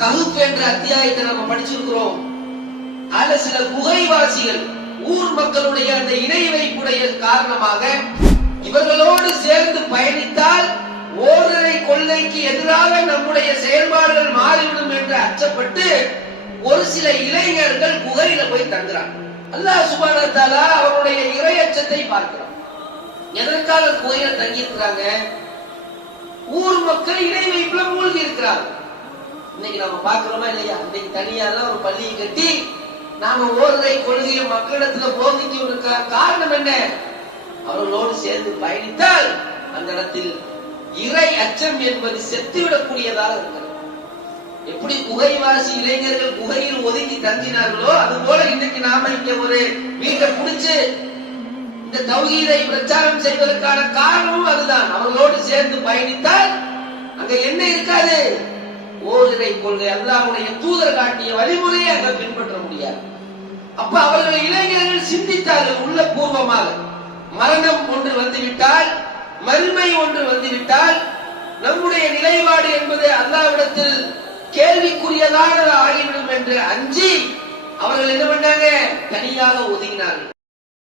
கஹ்ஃப் என்ற அத்தியாயத்தை நம்ம படிச்சிருக்கிறோம். அதுல சில குகைவாசிகள் ஊர் மக்களுடைய அந்த இணை வைப்புடைய காரணமாக இவர்களோடு சேர்ந்து பயணித்தால் ஓரிரை கொள்ளைக்கு எதிராக நம்முடைய செயல்பாடுகள் மாறிவிடும் என்று அச்சப்பட்டு ஒரு சில இளைஞர்கள் குகையில போய் தங்குறாங்க. அல்லாஹ் சுப்ஹானஹு வ தஆலா அவருடைய இறையச்சத்தை பார்க்கிறார். எதற்காக குகையில தங்கி இருக்கிறாங்க? ஊர் மக்கள் இணை வைப்புல மூழ்கி இருக்கிறாங்க. இன்னைக்கு நம்ம பார்க்கிறோமா இல்லையா? இன்னைக்கு தனியாதான் ஒரு பள்ளியை கட்டி நாம ஓரிரை கொள்கையை மக்களிடத்துல போதித்து இருக்க காரணம் என்ன? அவர்களோடு சேர்ந்து பயணித்தால் அந்த இடத்தில் இறை அச்சம் என்பது செத்துவிடக்கூடியதாக இருக்கிறது. எப்படி குகைவாசி இளைஞர்கள் குகையில் ஒதுங்கி தங்கினார்களோ அதுபோல இன்னைக்கு நாம இங்க ஒரு வீட்டை பிடிச்சு இந்த தௌஹீதை பிரச்சாரம் செய்வதற்கான காரணமும் அதுதான். அவர்களோடு சேர்ந்து பயணித்தால் அங்க என்ன இருக்காது? ஓரிரை கொள்கை அல்லாஹ்வுடைய தூதர் காட்டிய வழிமுறையை அங்க பின்பற்ற முடியாது. அப்ப அவர்கள் இளைஞர்கள் சிந்தித்தார்கள் உள்ளபூர்வமாக, மரணம் ஒன்று வந்துவிட்டால், மறுமை ஒன்று வந்துவிட்டால் நம்முடைய நிலைப்பாடு என்பது அல்லாஹ்விடத்தில் கேள்விக்குரியதாக ஆகிவிடும் என்று அஞ்சி அவர்கள் என்ன பண்ணாங்க? தனியாக ஒதுங்கினார்கள்.